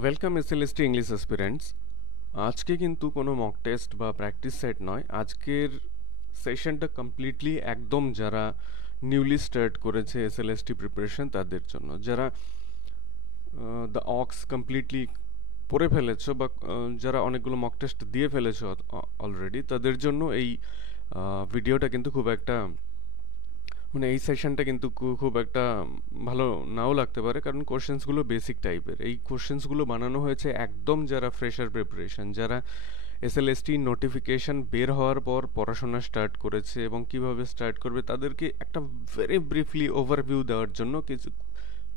Welcome SLST English aspirants. আজকে কিন্তু কোনো মক টেস্ট বা প্র্যাকটিস সেট নয়। আজকের সেশনটা কমপ্লিটলি একদম যারা নিউলি স্টার্ট করেছে এসএলএসটি প্রিপারেশন তাদের জন্য, যারা দ্য অক্স কমপ্লিটলি পড়ে ফেলেছো বা যারা অনেকগুলো মক টেস্ট দিয়ে ফেলেছো অলরেডি, তাদের জন্য এই ভিডিওটা কিন্তু খুব একটা মানে এই সেশনটা কিন্তু খুব একটা ভালো নাও লাগতে পারে, কারণ কোশ্চেন্সগুলো বেসিক টাইপের। এই কোশ্চেন্সগুলো বানানো হয়েছে একদম যারা ফ্রেশার প্রিপারেশন, যারা এসএলএসটি নোটিফিকেশন বের হওয়ার পর পড়াশোনা স্টার্ট করেছে এবং কিভাবে স্টার্ট করবে তাদেরকে একটা ভেরি ব্রিফলি ওভারভিউ দেওয়ার জন্য কিছু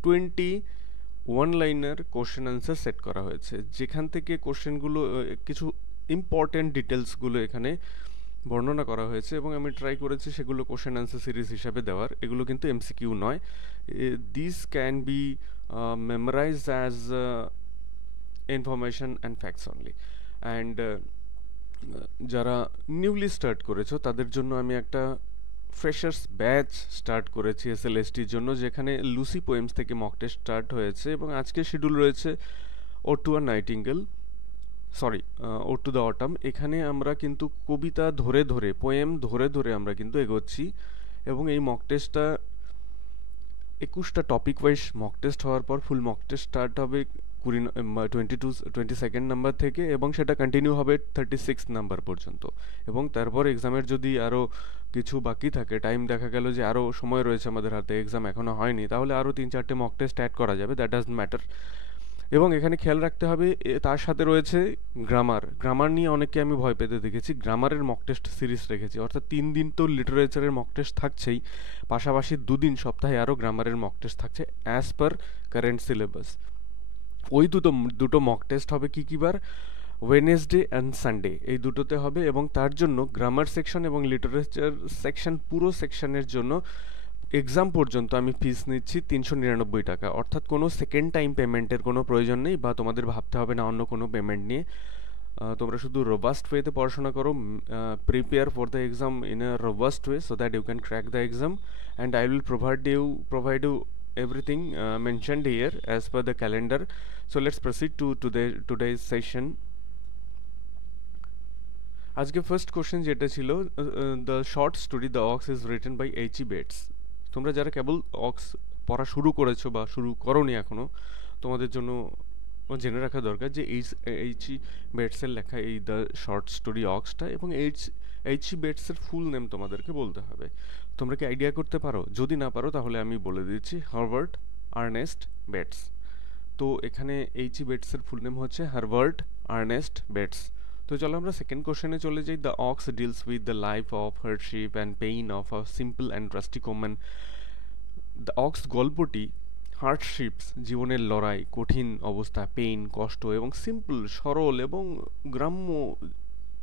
21 লাইনার কোশ্চেন আনসার সেট করা হয়েছে, যেখান থেকে কোশ্চেনগুলো কিছু ইম্পর্টেন্ট ডিটেলসগুলো এখানে বর্ণনা করা হয়েছে এবং আমি ট্রাই করেছি সেগুলো কোশ্চেন আনসার সিরিজ হিসাবে দেওয়ার। এগুলো কিন্তু এমসিকিউ নয়। This can be memorize as information and facts only. And যারা নিউলি স্টার্ট করেছো তাদের জন্য আমি একটা ফ্রেশার্স ব্যাচ স্টার্ট করেছি এসএলএসটির জন্য, যেখানে লুসি পোয়েমস থেকে মক টেস্ট স্টার্ট হয়েছে এবং আজকে শিডিউল রয়েছে ode to a nightingale, sorry, ode to the autumn. এখানে আমরা কিন্তু কবিতা ধরে ধরে, পোয়েম ধরে ধরে আমরা কিন্তু এগোচ্ছি এবং এই মক টেস্টটা 21টা টপিক ওয়াইজ মক টেস্ট হওয়ার পর ফুল মক টেস্ট স্টার্ট হবে 22 নাম্বার থেকে এবং সেটা কন্টিনিউ হবে 36 নাম্বার পর্যন্ত। এবং তারপর এক্সামের যদি আরও কিছু বাকি থাকে, টাইম দেখা গেল যে আরও সময় রয়েছে আমাদের হাতে, এক্সাম এখনও হয়নি, তাহলে আরও 3-4টে মক টেস্ট অ্যাড করা যাবে, দ্যাট ডাজন্ট ম্যাটার। এবং এখানে খেয়াল রাখতে হবে তার সাথে রয়েছে গ্রামার। গ্রামার নিয়ে অনেককে আমি ভয় পেতে দেখেছি, গ্রামারের মক টেস্ট সিরিজ রেখেছি, অর্থাৎ 3 দিন তো লিটারেচারের মক টেস্ট থাকছেই, পাশাপাশি 2 দিন সপ্তাহে আরও গ্রামারের মক টেস্ট থাকছে অ্যাজ পার কারেন্ট সিলেবাস। ওই দুটো মক টেস্ট হবে কী বার, ওয়েনেসডে অ্যান্ড সানডে, এই দুটোতে হবে। এবং তার জন্য গ্রামার সেকশন এবং লিটারেচার সেকশন, পুরো সেকশনের জন্য এক্সাম পর্যন্ত আমি ফিস নিচ্ছি 399 টাকা, অর্থাৎ কোনো সেকেন্ড টাইম পেমেন্টের কোনো প্রয়োজন নেই বা তোমাদের ভাবতে হবে না অন্য কোনো পেমেন্ট নিয়ে। তোমরা শুধু রোবাস্ট ওয়েতে পড়াশোনা করো, prepare for the exam in a robust way so that you can crack the exam, and I will provide you everything mentioned here as per the calendar. So let's proceed to today's session. আজকে first question যেটা ছিল, the short story the ox is written by H E Bates. তোমরা যারা কেবল ox পড়া শুরু করেছো বা শুরু করোনি এখনও, তোমাদের জন্য জেনে রাখা দরকার যে এইচ ই বেটসের লেখা এই দ্য শর্ট স্টোরি অক্সটা, এবং এইচ ই বেটসের ফুল নেম তোমাদেরকে বলতে হবে। তোমরা কি আইডিয়া করতে পারো? যদি না পারো তাহলে আমি বলে দিচ্ছি, হার্বার্ট আর্নেস্ট বেটস। তো এখানে এইচ ই বেটসের ফুল নেম হচ্ছে হার্বার্ট আর্নেস্ট বেটস। তো চলো আমরা সেকেন্ড কোশ্চেনে চলে যাই। The ox deals with the life of hardship and pain of a simple and rustic woman. The ox গল্পটি হার্ডশিপস, জীবনের লড়াই, কঠিন অবস্থা, পেইন, কষ্ট এবং সিম্পল, সরল এবং গ্রাম্য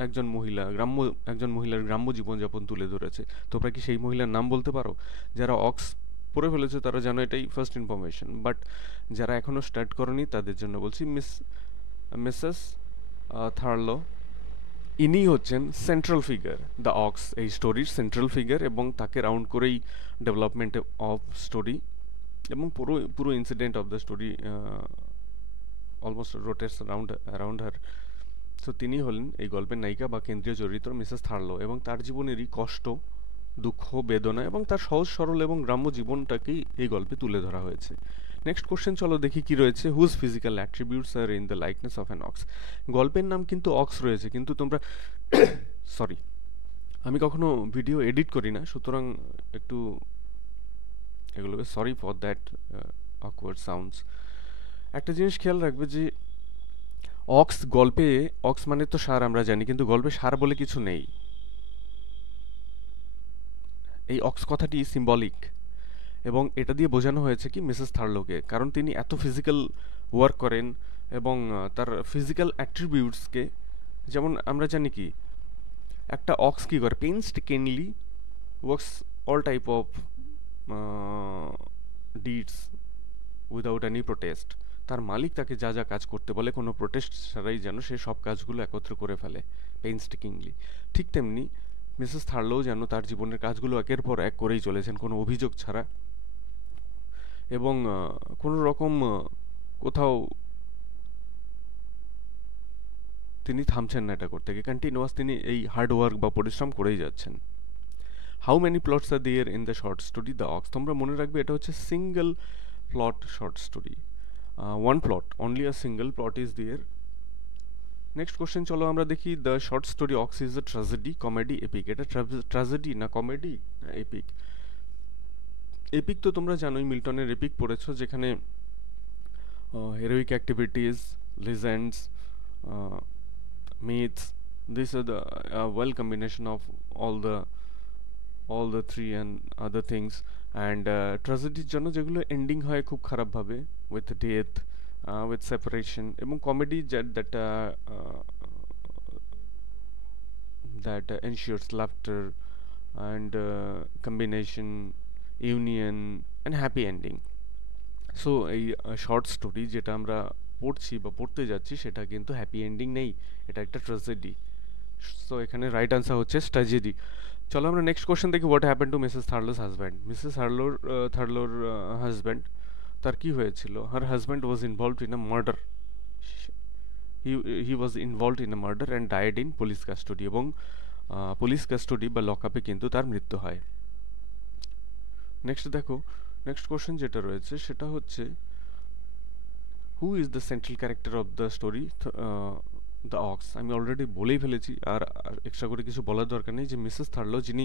একজন মহিলার গ্রাম্য জীবনযাপন তুলে ধরেছে। তোমরা কি সেই মহিলার নাম বলতে পারো? যারা অক্স পড়ে ফেলেছে তারা জানো, এটাই ফার্স্ট ইনফরমেশন, বাট যারা এখনও স্টার্ট করনি তাদের জন্য বলছি, মিসেস থার্লো। ইনি হচ্ছেন সেন্ট্রাল ফিগার, দ্য অক্স এই স্টোরির সেন্ট্রাল ফিগার, এবং তাকে রাউন্ড করেই ডেভেলপমেন্ট অফ স্টোরি এবং পুরো পুরো incident of the story almost rotates around her. So তিনি হলেন এই গল্পের নায়িকা বা কেন্দ্রীয় চরিত্র মিসেস থার্লো, এবং তার জীবনেরই কষ্ট, দুঃখ, বেদনা এবং তার সহজ সরল এবং গ্রাম্য জীবনটাকেই এই গল্পে তুলে ধরা হয়েছে। নেক্সট কোশ্চেন চলো দেখি কি রয়েছে। Whose physical attributes are in the likeness of an ox. গল্পের নাম কিন্তু অক্স রয়েছে, কিন্তু তোমরা সরি, আমি কখনো ভিডিও এডিট করি না, সুতরাং একটু এগুলোকে sorry for that awkward sounds. একটা জিনিস খেয়াল রাখবে যে অক্স মানে তো সার আমরা জানি, কিন্তু গল্পে সার বলে কিছু নেই। এই অক্স কথাটি সিম্বলিক, এবং এটা দিয়ে বোঝানো হয়েছে কি মিসেস থার্লোকে, কারণ তিনি এত ফিজিক্যাল ওয়ার্ক করেন এবং তার ফিজিক্যাল অ্যাট্রিবিউটসকে, যেমন আমরা জানি কি একটা অক্স কী করে, painstakingly works all type of deeds without any protest. তার মালিক তাকে যা যা কাজ করতে বলে কোনো প্রোটেস্ট ছাড়াই যেন সে সব কাজগুলো একত্র করে ফেলে পেইনস্টেকিংলি। ঠিক তেমনি মিসেস থার্লোও যেন তার জীবনের কাজগুলো একের পর এক করেই চলেছেন কোনো অভিযোগ ছাড়া, এবং কোনো রকম কোথাও তিনি থামছেন না এটা করতে গিয়ে, কন্টিনিউয়াস তিনি এই হার্ড ওয়ার্ক বা পরিশ্রম করেই যাচ্ছেন। How many plots are there in the short story the ox? তোমরা মনে রাখবে এটা হচ্ছে single plot short story, one plot, only a single plot is there. Next question চলো আমরা দেখি, the short story ox is a tragedy, comedy, epic? এটা tragedy না কমেডি না এপিক? এপিক তো তোমরা জানোই, মিল্টনের এপিক পড়েছো, যেখানে heroic activities, legends, myths, these are the well combination of all the all the three and other things. And ট্র্যাজেডির জন্য যেগুলো এন্ডিং হয় খুব খারাপ ভাবে, with death, with separation, এবং comedy that ensures laughter and combination, union and happy ending. So এই short story যেটা আমরা পড়ছি বা পড়তে যাচ্ছি সেটা কিন্তু হ্যাপি এন্ডিং নেই, এটা একটা ট্র্যাজেডি। সো এখানে রাইট আনসার হচ্ছে ট্র্যাজেডি। চলো আমরা নেক্সট কোশ্চেন দেখি, what happen to Mrs Thurlow's husband? Mrs থার্লোর হাজব্যান্ড, তার কি হয়েছিল? Her husband was involved in a murder, he was involved in a murder and died in police custody, এবং police custody বা লকআপে কিন্তু তার মৃত্যু হয়। নেক্সট দেখো, নেক্সট কোশ্চেন যেটা রয়েছে সেটা হচ্ছে, who is the central character of the story the ox? আমি অলরেডি বলেই ফেলেছি, আর এক্সট্রা করে কিছু বলার দরকার নেই, যে মিসেস থার্লো যিনি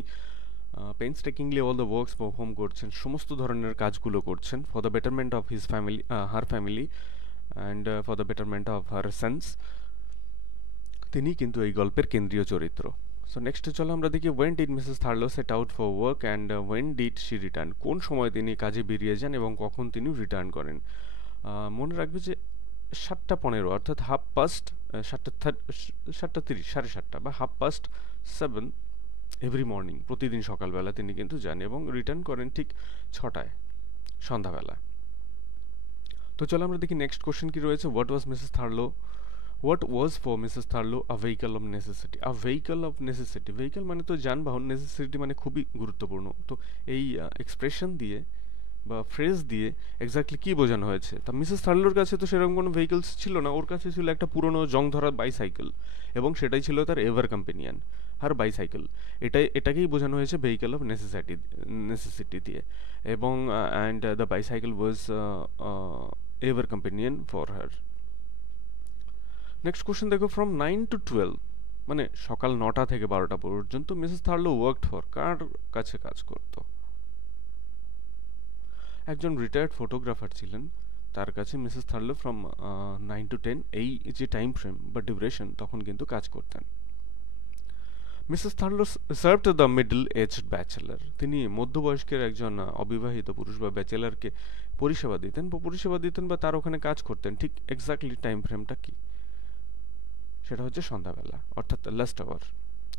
পেইনস্টেকিংলি অল দ্য ওয়ার্কস পারফর্ম করছেন, সমস্ত ধরনের কাজগুলো করছেন for the betterment of his family, her family, and for the betterment of her sense, তিনি কিন্তু এই গল্পের কেন্দ্রীয় চরিত্র। সো নেক্সট চলো আমরা দেখি, when did Mrs Thurlow set out for work and when did she return? কোন সময় তিনি কাজে বেরিয়ে যান এবং কখন তিনি রিটার্ন করেন? মনে রাখবে যে 7:15, অর্থাৎ 7:30, 7:30 বা 7:30 এভরি মর্নিং, প্রতিদিন সকালবেলা তিনি কিন্তু যান এবং রিটার্ন করেন ঠিক 6টায়, সন্ধ্যাবেলা। তো চলো আমরা দেখি নেক্সট কোশ্চেন কি রয়েছে, what was for Mrs Thurlow a vehicle of necessity? A vehicle of necessity, vehicle মানে তো যানবাহন, নেসেসিটি মানে খুবই গুরুত্বপূর্ণ। তো এই এক্সপ্রেশন দিয়ে বা ফ্রেজ দিয়ে এক্স্যাক্টলি কী বোঝানো হয়েছে? তা মিসেস থার্লোর কাছে তো সেরকম কোনো ভেহিকলস ছিল না, ওর কাছে ছিল একটা পুরনো জং ধরা বাইসাইকেল, এবং সেটাই ছিল তার এভার কম্পেনিয়ান, আর বাইসাইকেল। এটাকেই বোঝানো হয়েছে ভেহিকল অফ নেসেসিটি দিয়ে, এবং and the bicycle was ever companion for her. Next question দেখো, ফ্রম 9 to 12, মানে সকাল 9টা থেকে 12টা পর্যন্ত মিসেস থার্লো ওয়ার্কড ফর, কার কাছে কাজ করতো? একজন রিটায়ার্ড ফটোগ্রাফার ছিলেন, তার কাছে মিসেস থার্লো ফ্রম 9 to 10, এই যে টাইম ফ্রেম বা ডিউরেশন, তখন কিন্তু কাজ করতেন। Mrs Thurlow served the middle aged bachelor, তিনি মধ্যবয়স্কের একজন অবিবাহিত পুরুষ বা ব্যাচেলারকে পরিষেবা দিতেন বা তার ওখানে কাজ করতেন। ঠিক এক্স্যাক্টলি টাইম ফ্রেমটা কি? সেটা হচ্ছে সন্ধ্যাবেলা, অর্থাৎ লাস্ট আওয়ার,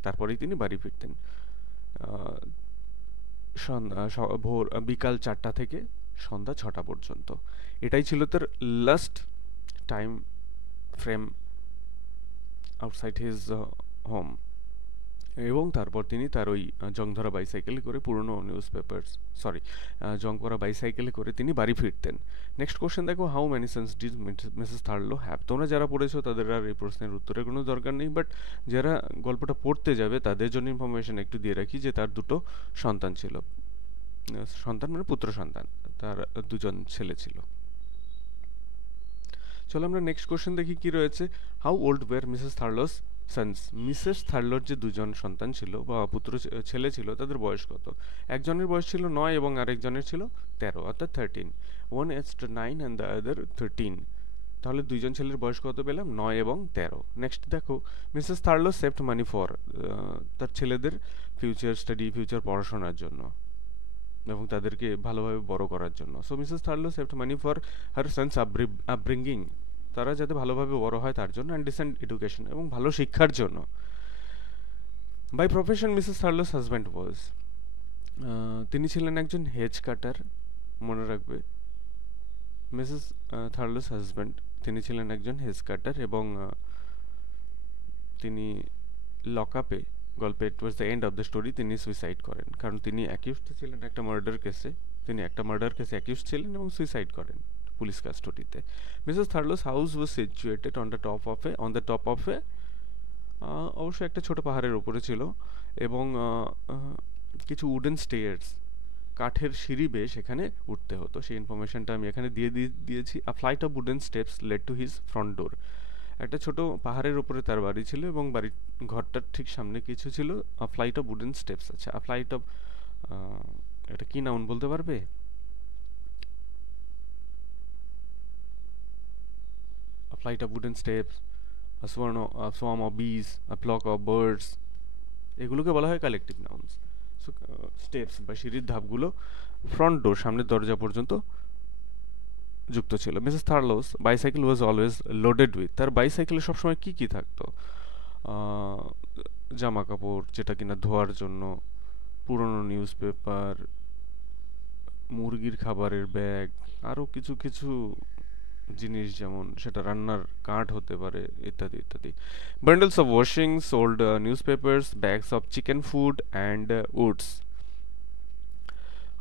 তারপরেই তিনি বাড়ি ফিরতেন বিকাল 4টা থেকে সন্ধ্যা 6টা পর্যন্ত। এটাই ছিল তার last time frame outside his home, এবং তারপর তিনি তার ওই জং ধরা বাইসাইকেলে করে, পুরনো জং করা বাইসাইকেলে করে তিনি বাড়ি ফিরতেন। নেক্সট কোশ্চেন দেখো, how many sons did Mrs Thurlow have? তোমরা যারা পড়েছো তাদের আর এই প্রশ্নের উত্তরের কোনো দরকার নেই, বাট যারা গল্পটা পড়তে যাবে তাদের জন্য ইনফরমেশন একটু দিয়ে রাখি, যে তার 2টো সন্তান ছিল, সন্তান মানে পুত্র সন্তান, তার 2জন ছেলে ছিল। চলো আমরা নেক্সট কোশ্চেন দেখি কি রয়েছে, how old were Mrs Thurlow's sons? Mrs থার্লোর যে 2জন সন্তান ছিল বা পুত্র ছেলে ছিল, তাদের বয়স কত? একজনের বয়স ছিল 9 এবং আরেকজনের ছিল 13, অর্থাৎ 13। One aged 9 and the other 13, তাহলে 2জন ছেলের বয়স কত পেলাম? 9 এবং 13। নেক্সট দেখো, Mrs Thurlow saved money for, তার ছেলেদের ফিউচার স্টাডি, ফিউচার পড়াশোনার জন্য এবং তাদেরকে ভালোভাবে বড় করার জন্য। So Mrs Thurlow saved money for her sons upbringing, তারা যাতে ভালোভাবে বড় হয় তার জন্য, অ্যান্ড ডিসেন্ট এডুকেশন, এবং ভালো শিক্ষার জন্য। By profession Mrs Thurlow's husband was, তিনি ছিলেন একজন হেজ কাটার। মনে রাখবে, মিসেস থার্লোস হাজব্যান্ড, তিনি ছিলেন একজন হেজ কাটার, এবং তিনি লকআপে, গল্পে towards the end of the story তিনি সুইসাইড করেন, কারণ তিনি অ্যাকিউজড ছিলেন একটা মার্ডার কেসে, অ্যাকিউজড ছিলেন এবং সুইসাইড করেন পুলিশ কাস্টোডিতে। Mrs Thurlow's house was situated on the top of a অবশ্যই একটা ছোট পাহাড়ের উপরে ছিল এবং কিছু উডেন স্টেয়ার্স, কাঠের সিঁড়ি বেয়ে সেখানে উঠতে হতো। সেই ইনফরমেশনটা আমি এখানে দিয়েছি। A flight of wooden steps led to his front door. একটা ছোট পাহাড়ের উপরে তার বাড়ি ছিল এবং বাড়ির ঘরটার ঠিক সামনে কিছু ছিল a flight of wooden steps. আচ্ছা, আ ফ্লাইট অফ, এটা কি নাউন বলতে পারবে? A flight of wooden steps, a swarm of bees, a flock of birds, এগুলোকে বলা হয় কালেকটিভ নাউন্স। সো স্টেপস বা সিঁড়ির ধাপগুলো ফ্রন্ট ডোর, সামনের দরজা পর্যন্ত যুক্ত ছিল। Mrs Thurlow's bicycle was always loaded with, তার বাইসাইকেলে সবসময় কি কি থাকতো? জামা কাপড় যেটা কিনা ধোয়ার জন্য, পুরনো নিউজ পেপার, মুরগির খাবারের ব্যাগ, আরও কিছু কিছু জিনিস, যেমন সেটা রান্নার কাঠ হতে পারে, ইত্যাদি ইত্যাদি। Bundles of washings, old newspapers, bags of chicken food and woods.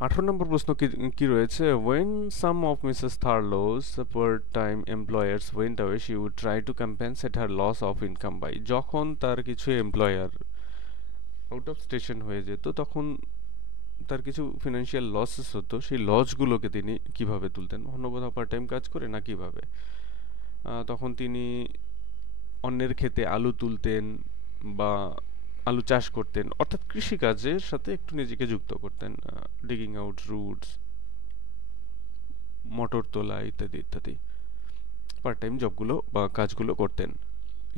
18 number প্রশ্ন কি কি রয়েছে? When some of Mrs Thurlow's part time employers went away she would try to compensate her loss of income by, যখন তার কিছু employer out of station হয়ে যেত তখন তার কিছু ফিনান্সিয়াল লসেস হতো, সেই লসগুলোকে তিনি কিভাবে তুলতেন? অন্য কোথাও পার্ট টাইম কাজ করে না কিভাবে? তখন তিনি অন্যের ক্ষেতে আলু তুলতেন বা আলু চাষ করতেন, অর্থাৎ কৃষিকাজের সাথে একটু নিজেকে যুক্ত করতেন, ডিগিং আউট রুটস, মটর তোলা ইত্যাদি ইত্যাদি পার্ট টাইম জবগুলো বা কাজগুলো করতেন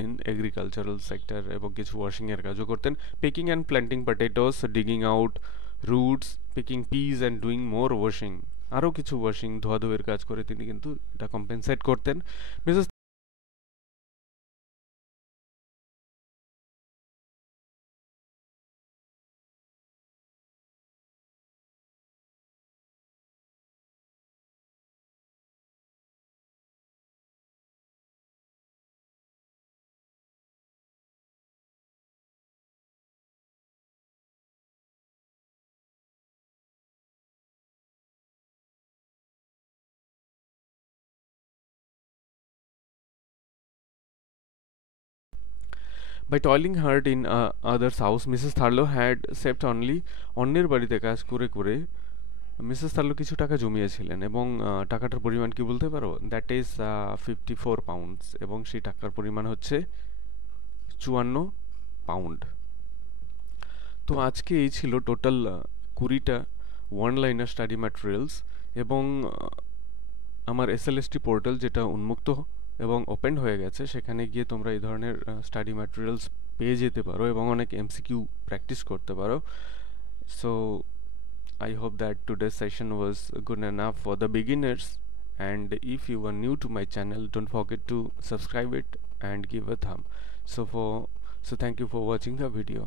ইন এগ্রিকালচারাল সেক্টর, এবং কিছু ওয়াশিংয়ের কাজও করতেন। Picking and planting potatoes, digging out roots, picking peas and doing more washing, আরও কিছু ওয়াশিং ধোয়াধুয়ির কাজ করে তিনি কিন্তু এটা কম্পেনসেট করতেন। Mrs by toiling hard in others house, Mrs Thurlow had saved only, অন্যের বাড়িতে কাজ করে করে মিসেস থার্লো কিছু টাকা জমিয়েছিলেন, এবং টাকাটার পরিমাণ কি বলতে পারো? দ্যাট ইজ 54 পাউন্ডস, এবং সেই টাকার পরিমাণ হচ্ছে 54 পাউন্ড। তো আজকে এই ছিল টোটাল 20টা ওয়ান লাইনার স্টাডি ম্যাটেরিয়ালস, এবং আমার এসএলএসটি পোর্টাল যেটা উন্মুক্ত এবং ওপেন হয়ে গেছে, সেখানে গিয়ে তোমরা এই ধরনের স্টাডি ম্যাটেরিয়ালস পেয়ে যেতে পারো এবং অনেক এমসিকিউ প্র্যাকটিস করতে পারো। So I hope that today's session was good enough for the beginners, and if you are new to my channel, don't forget to subscribe it and give a thumb. So thank you for watching the video.